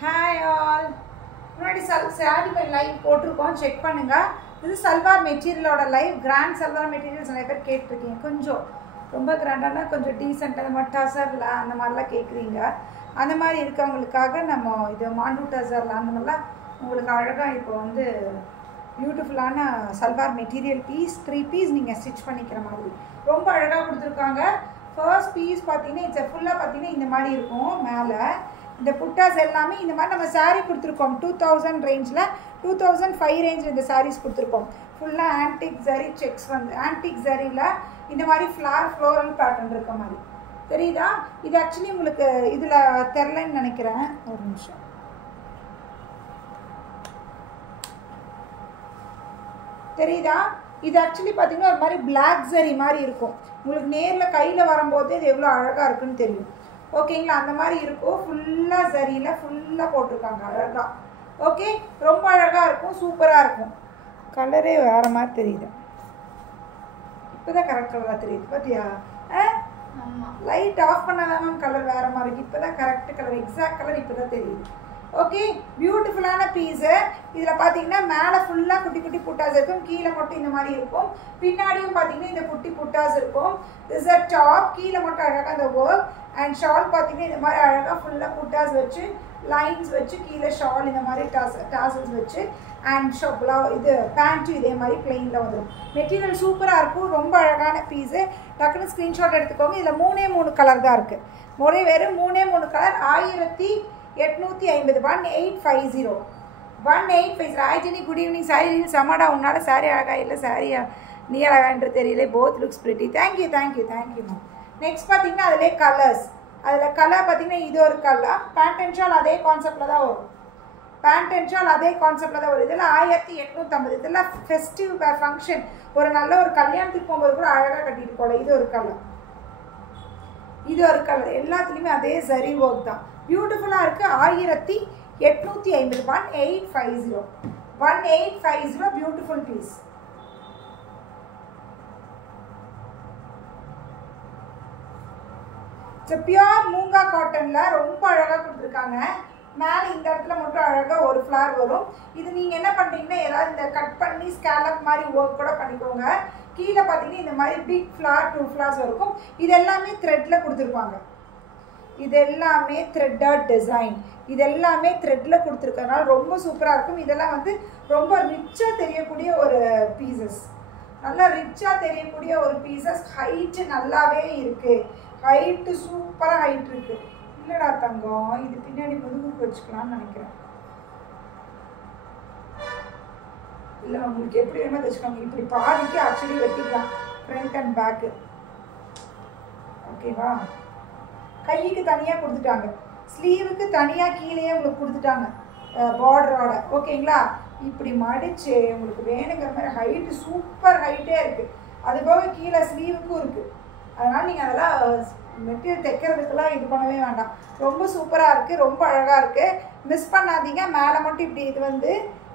Hi all. முன்னாடி sari live போட்டிருக்கோம், check பண்ணுங்க. இது சல்வார் மெட்டீரியலோட லைவ். கிராண்ட் சல்வார் மெட்டீரியல்ஸ் நிறைய பேர் கேட்டிருக்கீங்க. கொஞ்சம் ரொம்ப கிராண்டானா கொஞ்சம் டீசெண்டாக அந்த மாதிரி டசரில் அந்த மாதிரிலாம் கேட்குறீங்க. அந்த மாதிரி இருக்கவங்களுக்காக நம்ம இது மாண்டு டசரில் அந்த மாதிரிலாம் உங்களுக்கு அழகாக இப்போ வந்து பியூட்டிஃபுல்லான சல்வார் மெட்டீரியல் பீஸ் 3 பீஸ் நீங்கள் ஸ்டிச் பண்ணிக்கிற மாதிரி ரொம்ப அழகாக கொடுத்துருக்காங்க. ஃபர்ஸ்ட் பீஸ் பார்த்தீங்கன்னா இட்ஸ் ஃபுல்லாக பார்த்தீங்கன்னா இந்த மாதிரி இருக்கும். மேலே இந்த புட்டாஸ் எல்லாமே இந்த மாதிரி நம்ம சாரீ கொடுத்துருக்கோம். 2000 ரேஞ்சில் 2005 ரேஞ்சில் இந்த சாரீஸ் கொடுத்துருக்கோம். ஃபுல்லாக ஆன்டிக் ஜரி செக்ஸ் வந்து ஆன்டிக் ஜரியில் இந்த மாதிரி ஃப்ளோரல் பேட்டர்ன் இருக்க மாதிரி தெரியுதா? இது ஆக்சுவலி உங்களுக்கு இதில் தெரிலன்னு நினைக்கிறேன். ஒரு நிமிஷம். தெரியுதா? இது ஆக்சுவலி பார்த்தீங்கன்னா ஒரு மாதிரி பிளாக் ஜரி மாதிரி இருக்கும். உங்களுக்கு நேரில் கையில் வரும்போது இது எவ்வளோ அழகாக இருக்குன்னு தெரியும். ஓகேங்களா? அந்த மாதிரி இருக்கும். ஃபுல்லாக ஜரியில் ஃபுல்லாக போட்டிருக்காங்க அழகாக. ஓகே, ரொம்ப அழகாக இருக்கும், சூப்பராக இருக்கும். கலரே வேறு மாதிரி தெரியுது. இப்போ தான் கரெக்ட் கலராக தெரியுது பார்த்தியா? லைட் ஆஃப் பண்ணாதான் மேம் கலர் வேறு மாதிரி இருக்குது. இப்போ தான் கரெக்ட் கலர், எக்ஸாக்ட் கலர் இப்போ தான் தெரியுது. ஓகே, பியூட்டிஃபுல்லான பீஸு. இதில் பார்த்தீங்கன்னா மேலே ஃபுல்லாக குட்டி குட்டி புட்டாஸ் இருக்கும், கீழே மட்டும் இந்த மாதிரி இருக்கும். பின்னாடியும் பார்த்தீங்கன்னா இந்த குட்டி புட்டாஸ் இருக்கும். திஸ் அ டாப், கீழே மட்டும் அழகாக அந்த ஒர்க். அண்ட் ஷால் பார்த்தீங்கன்னா இந்த மாதிரி அழகாக ஃபுல்லாக புட்டாஸ் வச்சு லைன்ஸ் வச்சு கீழே ஷால் இந்த மாதிரி டாசல்ஸ் வச்சு அண்ட் இது பேண்ட்டும் இதே மாதிரி பிளெயினில் வந்துடும். மெட்டீரியல் சூப்பராக இருக்கும், ரொம்ப அழகான பீஸு. டக்குன்னு ஸ்க்ரீன்ஷாட் எடுத்துக்கோங்க. இதில் 3 கலர் தான் இருக்குது. வெறும் 3 colour. 1850 1850 1850. Rajini good evening. Sari சமாடா, உன்னால சாரி அழகா இல்லை சாரியா நீ அழகான்ற தெரியல. Both looks pretty. Thank you thank you thank you ma'am. Next பார்த்தீங்கன்னா அதிலே கலர்ஸ். அதில் கலர் பார்த்தீங்கன்னா இது ஒரு கலர். பேண்ட் அண்ட் ஷால் அதே கான்செப்டில் தான் வரும். பேண்ட் அண்ட் ஷால் அதே கான்செப்டில் தான் வரும். இதெல்லாம் 1850. இதெல்லாம் ஃபெஸ்டிவ் ஃபங்க்ஷன், ஒரு நல்ல ஒரு கல்யாணத்துக்கு போகும்போது கூட அழகாக கட்டிட்டு போகலாம். இது ஒரு கலர், இது ஒரு கலர். எல்லாத்துலேயுமே அதே சரி ஒர்க் தான். பியூட்டிஃபுல்லாக இருக்குது. 1850 1850 1850 பியூட்டிஃபுல் பீஸ். பியூர் மூங்கா காட்டனில் ரொம்ப அழகாக கொடுத்துருக்காங்க. மேலே இந்த இடத்துல மட்டும் அழகாக ஒரு ஃப்ளார் வரும். இது நீங்கள் என்ன பண்ணுறீங்கன்னா ஏதாவது இந்த கட் பண்ணி ஸ்கேலப் மாதிரி ஒர்க் கூட பண்ணிக்கோங்க. கீழே பார்த்தீங்கன்னா இந்த மாதிரி பிக் ஃப்ளார் 2 ஃப்ளார்ஸ் இருக்கும். இது எல்லாமே த்ரெட்டில் கொடுத்துருப்பாங்க. இது எல்லாமே த்ரெட்டட் டிசைன். இது எல்லாமே த்ரெட்டில் கொடுத்துருக்கறனால ரொம்ப சூப்பராக இருக்கும். இதெல்லாம் வந்து ரொம்ப ரிச்சாக தெரியக்கூடிய ஒரு பீசஸ், நல்லா ரிச்சாக தெரியக்கூடிய ஒரு பீசஸ். ஹைட்டு நல்லாவே இருக்குது. ஹைட்டு சூப்பராக ஹைட் இருக்குது. இல்லைடா தங்கம், இது பின்னாடி முதுகுக்கு வச்சுக்கலாம்னு நினைக்கிறேன். இல்லை உங்களுக்கு எப்படி வேணுமோ வச்சுக்கோங்க. இப்படி பாதிக்கு ஆக்சுவலி வெட்டிக்கலாம், ஃப்ரண்ட் அண்ட் பேக்கு. ஓகேவா? கைக்கு தனியாக கொடுத்துட்டாங்க, ஸ்லீவுக்கு தனியாக கீழே உங்களுக்கு கொடுத்துட்டாங்க பார்டரோட. ஓகேங்களா? இப்படி மடித்து உங்களுக்கு வேணுங்கிற மாதிரி ஹைட்டு சூப்பர் ஹைட்டே இருக்குது. அதுபோக கீழே ஸ்லீவுக்கும் இருக்குது. அதனால் நீங்கள் அதெல்லாம் மெட்டீரியல் தைக்கிறதுக்கெல்லாம் இது பண்ணவே வேண்டாம். ரொம்ப சூப்பராக இருக்குது, ரொம்ப அழகாக இருக்குது. மிஸ் பண்ணாதீங்க. மேலே மட்டும் இப்படி இது வந்து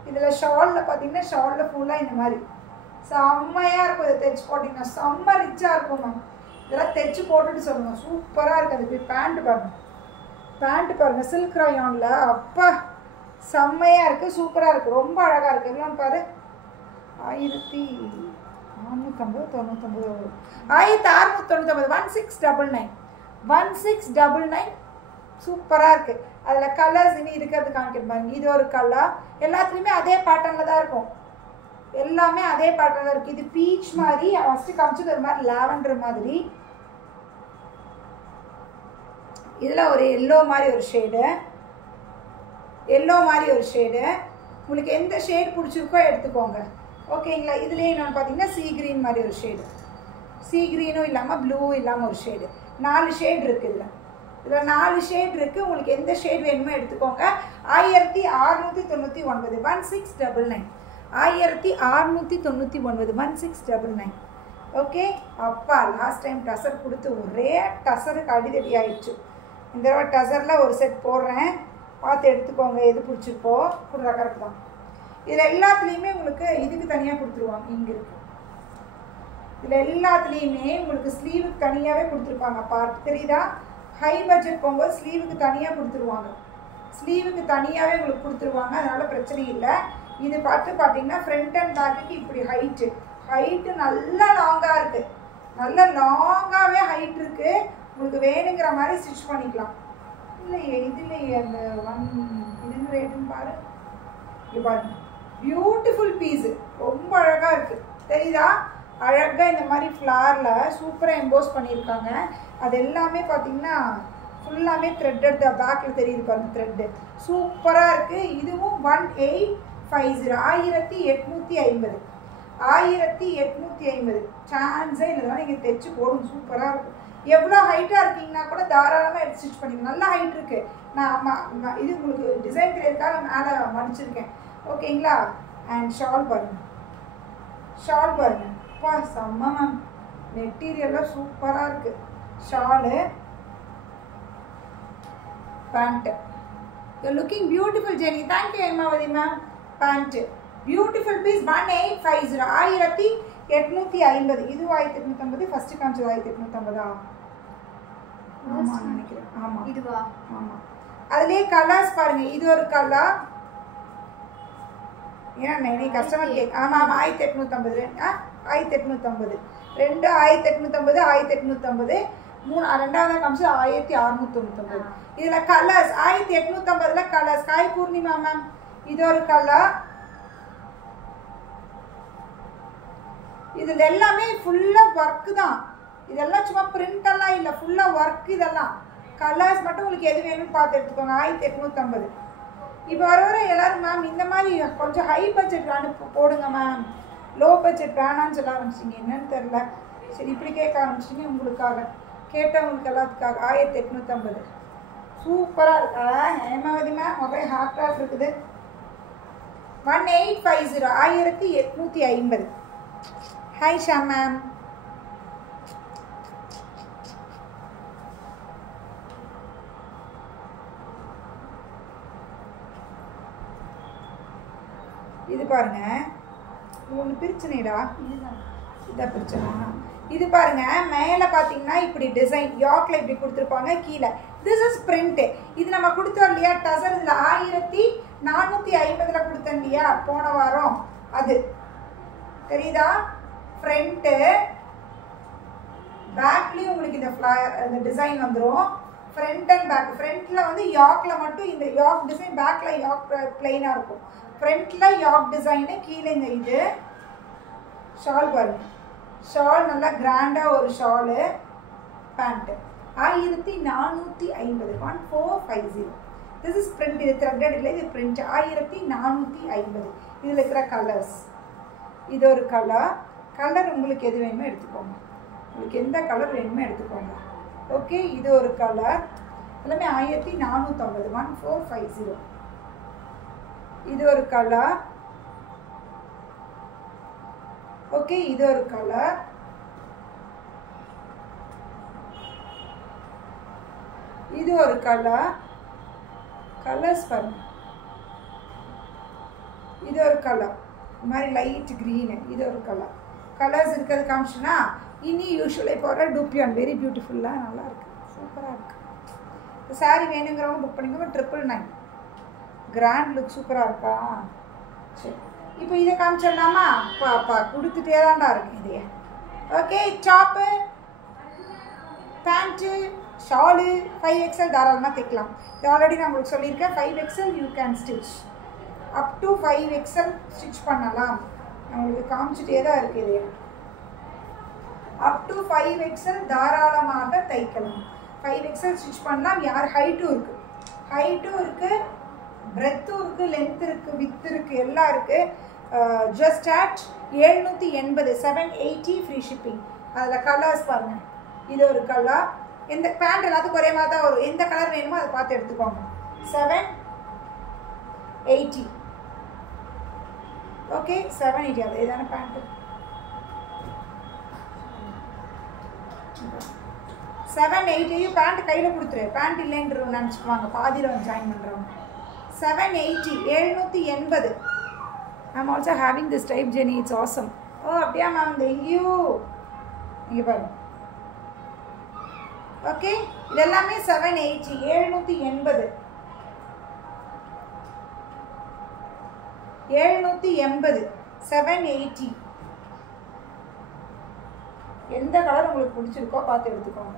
இதில் ஷாலில் பார்த்தீங்கன்னா ஷாலில் ஃபுல்லாக இந்த மாதிரி செம்மையாக இருக்கும். இதை தைச்சி போட்டிங்கன்னா செம்ம ரிச்சாக இருக்கும் மேம். இதெல்லாம் தைச்சி போட்டுட்டு சொல்லுங்கள், சூப்பராக இருக்குது. அதுக்கு பேண்ட்டு பாருங்கள், பேண்ட்டு பாருங்கள், சில்க் ரயானில். அப்பா செம்மையாக இருக்குது, சூப்பராக இருக்குது, ரொம்ப அழகாக இருக்குது. எவ்வளோன்னு பாரு. 1499 வரும். 1699 1699 1699. சூப்பராக இருக்குது. அதில் கலர்ஸ் இனி இருக்கிறது காமிக்கிற பாருங்க. இது ஒரு கலர். எல்லாத்துலேயுமே அதே பேட்டர்னில் தான் இருக்கும். எல்லாமே அதே பேட்டர்னில் இருக்குது. இது பீச் மாதிரி ஃபஸ்ட்டு காமிச்சது ஒரு மாதிரி லாவெண்டர் மாதிரி. இதில் ஒரு எல்லோ மாதிரி ஒரு ஷேடு, எல்லோ மாதிரி ஒரு ஷேடு. உங்களுக்கு எந்த ஷேட் பிடிச்சிருக்கோ எடுத்துக்கோங்க. ஓகேங்களா? இதுலேயே என்னென்னு பார்த்தீங்கன்னா சீ க்ரீன் மாதிரி ஒரு ஷேடு, சீ க்ரீனும் இல்லாமல் ப்ளூ இல்லாமல் ஒரு ஷேடு. 4 ஷேட் இருக்குது. இதில் 4 ஷேட் இருக்குது. உங்களுக்கு எந்த ஷேட் வேணுமோ எடுத்துக்கோங்க. 1699 1699 1699 1699. ஓகே. அப்பா லாஸ்ட் டைம் டசர் கொடுத்து ஒரே டசருக்கு அடிதடி ஆயிடுச்சு. இந்த தடவை டசரில் ஒரு செட் போடுறேன், பார்த்து எடுத்துக்கோங்க. எது பிடிச்சிருக்கோ கொடுக்குற கரெக்ட் தான். இதில் எல்லாத்துலேயுமே உங்களுக்கு இதுக்கு தனியாக கொடுத்துருவாங்க. இங்கே இருக்குது. இதில் எல்லாத்துலேயுமே உங்களுக்கு ஸ்லீவுக்கு தனியாகவே கொடுத்துருப்பாங்க. பார்த்து தெரியுதா? ஹை பட்ஜெட் போகும்போது ஸ்லீவுக்கு தனியாக கொடுத்துருவாங்க. ஸ்லீவுக்கு தனியாகவே உங்களுக்கு கொடுத்துருவாங்க, அதனால் பிரச்சனை இல்லை. இது பார்த்தீங்கன்னா ஃப்ரண்ட் அண்ட் பேக்குக்கு இப்படி ஹைட்டு நல்லா லாங்காக இருக்குது, நல்லா லாங்காகவே ஹைட் இருக்குது. உங்களுக்கு வேணுங்கிற மாதிரி ஸ்டிச் பண்ணிக்கலாம். இல்லையே இதுலையே அந்த இது என்ன ரேட்டுன்னு பாரு. இது பாருங்க, பியூட்டிஃபுல் பீஸு, ரொம்ப அழகாக இருக்குது. தெரியுதா? அழகாக இந்த மாதிரி ஃப்ளாரில் சூப்பராக எம்போஸ் பண்ணியிருக்காங்க. அது எல்லாமே பார்த்தீங்கன்னா ஃபுல்லாமே த்ரெட்டட் தான். பேக்கில் தெரியுது பாருங்கள் த்ரெட்டு, சூப்பராக இருக்குது. இதுவும் 1850, 1850, 1850. சான்ஸே இல்லை, நீங்கள் தைச்சு போடும், சூப்பராக இருக்கும். எவ்வளோ ஹைட்டாக இருக்கீங்கன்னா கூட தாராளமாக எடுத்து ஸ்டிச் பண்ணிக்கலாம். நல்லா ஹைட் இருக்குது. நான் இது உங்களுக்கு டிசைன் தெரியறதுக்காக மேலே மடிச்சிருக்கேன். ஓகேங்களா? அண்ட் ஷால் பாருங்கள், ஷால் பாருங்கள், அப்பா செம்ம மேம், மெட்டீரியல்லாம் சூப்பராக இருக்குது. Shawl, pant, you're looking beautiful Jenny. Thank you Hemavati ma'am. Pant beautiful piece 1850, 1850. இது 1850, ஃபர்ஸ்ட் காமிச்சது 1850. ஆமாம் நினைக்கிறேன். ஆமாம் இதுவா? ஆமாம். அதுலேயே கலர்ஸ் பாருங்க. இது ஒரு கலர், ஏன்னா நீ கஸ்டமர் கேக். ஆமாம் ஆமாம் 1850, 1850, 2 1850, 1850, 3 ரெண்டாவது காமிச்சு 1699. இதில் கலர்ஸ் 1850 கலர்ஸ். காய் பூர்ணிமா மேம், இது ஒரு கலர். இதில் எல்லாமே ஃபுல்லாக ஒர்க்கு தான். இதெல்லாம் சும்மா பிரிண்டெல்லாம் இல்லை, ஃபுல்லாக ஒர்க். இதெல்லாம் கலர்ஸ் மட்டும் உங்களுக்கு எது வேணும்னு பார்த்து எடுத்துக்கோங்க. 1850. இப்போ வர எல்லோரும் மேம் இந்த மாதிரி கொஞ்சம் ஹை பட்ஜெட் போடுங்க மேம், லோ பட்ஜெட் வேணான்னு சொல்ல ஆரம்பிச்சிங்க. என்னன்னு தெரில, சரி இப்படி கேட்க ஆரம்பிச்சிங்க. உங்களுக்காக கேட்டவங்களுக்கு எல்லாத்துக்காக 1850. சூப்பராக இருக்கா ஹேமாவதி மேம், ஒரே ஹார்ட்டாக இருக்குது. 1850, 1850. Hi Shah ma'am. இது பாருங்க, ஒன்று பிரச்சனைடா, இதான் பிரச்சனை. இது பாருங்க, மேலே பார்த்தீங்கன்னா இப்படி டிசைன் யாக்ல இப்படி கொடுத்துருப்பாங்க, கீழே திஸ் இஸ் பிரிண்ட். இது நம்ம கொடுத்தோம் இல்லையா டசர், இதில் 1450 கொடுத்தோம் இல்லையா போன வாரம், அது தெரியுதா? ஃப்ரண்ட்டு பேக்லேயும் உங்களுக்கு இந்த ஃப்ளவர் இந்த டிசைன் வந்துடும். Front and back. ஃப்ரண்ட்டில் வந்து யாக்கில் மட்டும் இந்த யாக் டிசைன், பேக்கில் யாக் பிளெயினாக இருக்கும். ஃப்ரண்ட்டில் யாக் டிசைனு, கீழே இந்த இது. ஷால் பாருங்க, ஷால் நல்லா கிராண்டாக ஒரு shawl. Pant 1450, 1450. This is print. இது த்ரெட்டட் இல்லை, இது பிரிண்ட். 1450. இதில் இருக்கிற கலர்ஸ், இது ஒரு கலர். கலர் உங்களுக்கு எது வேணுமோ எடுத்துக்கோங்க, உங்களுக்கு எந்த கலர் வேணுமோ எடுத்துக்கோங்க. ஓகே, இது ஒரு கலர். எல்லாமே 1450, 1450. இது ஒரு கலர். ஓகே, இது ஒரு கலர். இது ஒரு கலர். கலர்ஸ் பாருங்க, இது ஒரு கலர், இந்த மாதிரி லைட் க்ரீனு. இது ஒரு கலர். கலர்ஸ் இருக்கிறது காமிச்சுன்னா இனி யூஸ்வலாக இப்போ வர டூப்பியான் வெரி பியூட்டிஃபுல்லாக நல்லா இருக்குது, சூப்பராக இருக்குது. இந்த சாரீ வேணுங்கிறவங்க புக் பண்ணிக்கோங்க. 999. கிராண்ட் லுக் சூப்பராக இருக்கா? சரி, இப்போ இதை காமிச்சிடலாமா? பாப்பா கொடுத்துட்டே தான்டா இருக்கு இதையே. Okay, top, pant, Shalu 5XL தாராளமாக தைக்கலாம். இது ஆல்ரெடி நான் உங்களுக்கு சொல்லியிருக்கேன். 5XL you can stitch, up to 5XL stitch பண்ணலாம். நான் உங்களுக்கு காமிச்சிட்டே தான் இருக்குது இதையே. அப் டு 5XL தாராளமாக தைக்கலாம். 5XL ஸ்டிச் பண்ணலாம். யார் ஹைட்டும் இருக்குது, ஹைட்டும் இருக்குது, பிரெத்தும் இருக்குது, லென்த் இருக்குது, வித் இருக்குது, எல்லாம் இருக்குது. Just at 780, 780 free shipping. அதில் கலர்ஸ் பாருங்கள். இது ஒரு கலர். எந்த பேண்ட் எல்லாத்துக்கும் ஒரே மாதிரி தான் வரும். எந்த கலர் வேணுமோ அதை பார்த்து எடுத்துக்கோங்க. 780. ஓகே, 780. அது இதான பேண்ட்டு. 780 பேண்ட் கையில் கொடுத்துரு. பேண்ட் இல்லைன்ற நினச்சிக்குவாங்க, பாதியில் வந்து ஜாயின் பண்ணுறவங்க. 780, 780. I'm also having this type, Jenny. It's awesome. Oh, அப்படியா மேம், thank you. இங்கே பாருங்க. ஓகே, இதெல்லாமே 780, 780. 780 780. எந்த கலர் உங்களுக்கு பிடிச்சிருக்கோ பார்த்து எடுத்துக்கோங்க.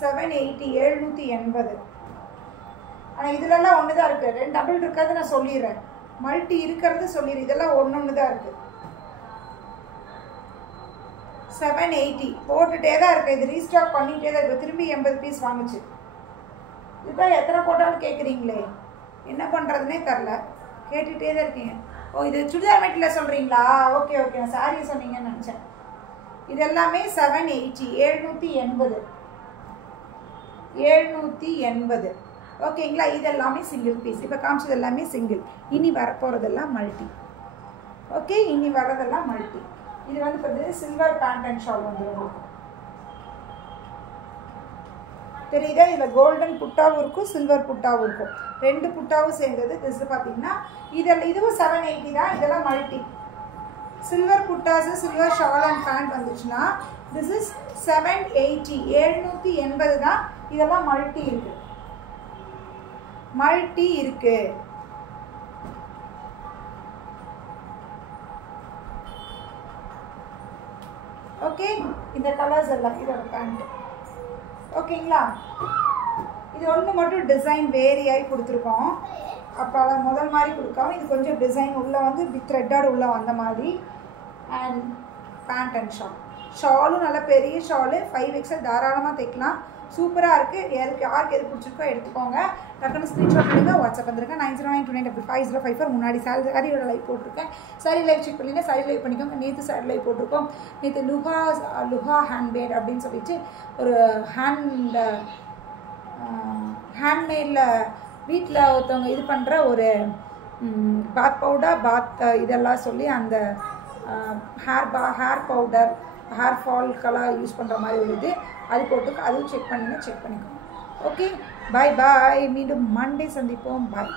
780 780. ஆனால் இதுலலாம் ஒன்று தான் இருக்குது, 2 டபுள் இருக்காது நான் சொல்லிடுறேன், மல்டி இருக்கிறது சொல்லிடுறேன், இதெல்லாம் ஒன்று தான் இருக்குது. 780 போட்டுகிட்டே தான் இருக்குது, இது ரீஸ்டாக் பண்ணிகிட்டே தான் இருக்குது, திரும்பி 80 பீஸ் வாங்குச்சு. இதுதான் எத்தனை போட்டாலும் கேட்குறீங்களே, என்ன பண்ணுறதுனே தெரில, கேட்டுகிட்டே தான் இருக்கீங்க. ஓ இது சுடிதார் மெட்டீரியல் சொல்கிறீங்களா? ஓகே ஓகே, நான் சாரியை சொன்னீங்கன்னு நினச்சேன். இது எல்லாமே 780 780 780. ஓகேங்களா? இதெல்லாமே சிங்கிள் பீஸ். இப்போ காமிச்சது எல்லாமே சிங்கிள், இனி வரப்போகிறதெல்லாம் மல்டி. ஓகே, இனி வரதெல்லாம் மல்டி. இது வந்து பார்த்தீங்கன்னா சில்வர் பேண்ட் அண்ட் ஷால் வந்துடும். தெரியுதா? இதில் கோல்டன் புட்டாவும் இருக்கும், சில்வர் புட்டாவும் இருக்கும், 2 புட்டாவும் சேர்ந்தது. திஸ் பார்த்தீங்கன்னா இதுவும் 780 தான். இதெல்லாம் மல்டி. சில்வர் புட்டாஸு சில்வர் ஷால் அண்ட் பேண்ட் வந்துச்சுன்னா திஸ் இஸ் 780 780 தான். இதெல்லாம் மல்டி இருக்கு, மல்டி இருக்கு. ஓகே, இந்த கலர்ஸ் எல்லாம் இதோட பேண்ட். ஓகேங்களா? இது ஒன்று மட்டும் டிசைன் வேரி ஆகி கொடுத்துருக்கோம். அப்போ முதல் மாதிரி கொடுக்காம இது கொஞ்சம் டிசைன் உள்ளே வந்து த்ரெட்டட் உள்ளே வந்த மாதிரி. அண்ட் பேண்ட் அண்ட் ஷாலும் நல்ல பெரிய ஷாலு, 5XL தாராளமாக தைக்கலாம். சூப்பராக இருக்குது. யாருக்கு எது பிடிச்சிருக்கோ எடுத்துக்கோங்க. டக்குன்னு ஸ்க்ரீன்ஷாட் எடுங்க, வாட்ஸ்அப் வந்துருங்க. 9092950554. முன்னாடி சாரியோட லைவ் போட்டிருக்கேன். சாரி லைவ் செக் பண்ணிங்கன்னா சாரி லைவ் பண்ணிக்கோங்க. நேற்று சாரி லைவ் போட்டிருக்கோம். நேற்று லுஹா ஹேண்ட்மேட் அப்படின்னு சொல்லிட்டு ஒரு ஹேண்ட்மேடில் வீட்டில் ஒருத்தவங்க இது பண்ணுற ஒரு பாத் பவுடர், பாத் இதெல்லாம் சொல்லி அந்த ஹேர் பவுடர், ஹேர் ஃபால்க்கெல்லாம் யூஸ் பண்ணுற மாதிரி ஒரு இது அது போட்டுருக்கு. அதுவும் செக் பண்ணிக்கோங்க. ஓகே, பாய் பாய். மீண்டும் மண்டே சந்திப்போம். பாய்.